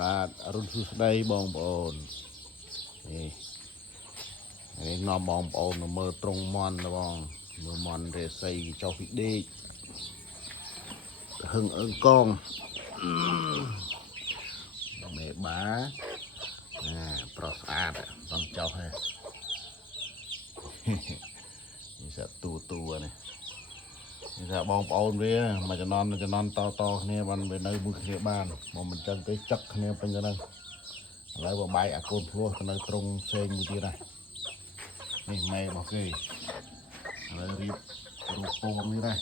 បាទអរុនសួស្ដីបងប្អូននេះនាំបងប្អូនមកមើលត្រង់មន់ណាបងមើលមន់រេសីចុះពីដេកហឹងអើងកងមេបាប្រុសស្អាតបងចុះហ៎នេះសាក់ទូនេះនេះថាបងប្អូនវាមួយចំណន់តគ្នាបានវានៅមួយគ្នាបានមកមិនចឹងទេចឹកគ្នាពេញទៅហ្នឹងឥឡូវបើបាយអាកូនភ្លោះទៅនៅត្រង់ផ្សេងមួយទៀតណានេះម៉ែរបស់គេឥឡូវរៀបរូបពងនេះណា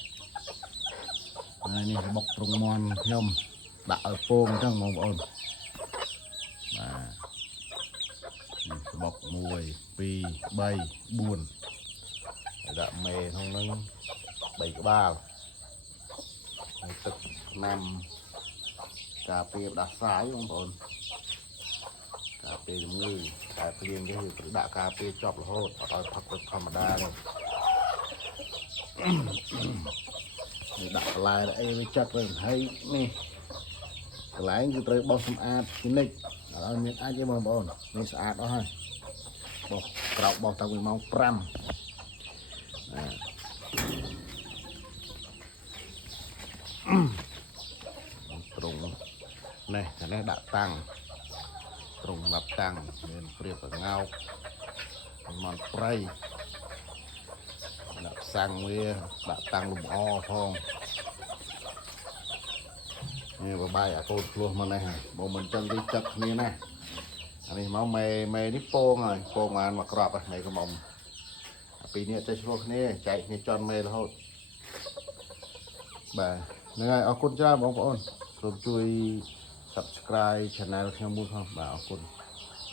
ហើយនេះបុកត្រង់មន់ខ្ញុំដាក់ឲ្យពងអញ្ចឹងបងប្អូនបាទនេះបុក1 2 3 4ហើយដាក់មេក្នុងហ្នឹង3ក្បាលហើយទឹកណាំការពារដាស់សាយបងប្អូនការពារជំងឺតែព្រៀងគេគឺដាក់ការពារជាប់រហូតអត់ឲ្យផឹកទឹកធម្មតាទេនេះដាក់បន្លែអីវាចាត់ទៅហើយនេះកន្លែងគឺត្រូវបោសសម្អាតជានិច្ចអត់ឲ្យមានអាចទេបងប្អូននេះស្អាតអស់ហើយបោសក្រោកបោសតាំងពីម៉ោង5ត្រង់នេះខាងនេះដាក់តាំងត្រង់សម្រាប់តាំងមានព្រាបកងោកមន់ព្រៃដាក់សាំងវាដាក់តាំងលំអផងនេះបបាយអាកូនឆ្លោះមកនេះបើមិនចឹងទីទឹកគ្នាណាអានេះមកមេនេះពងហើយពងបានមកក្របហើយកំមុំពីនេះទៅឆ្លោះគ្នាចែកគ្នាចន់មេរហូតបាទហ្នឹងហើយអរគុណច្រើនបងប្អូនសូមជួយ Subscribe Channel ខ្ញុំមួយផងបាទអរគុណ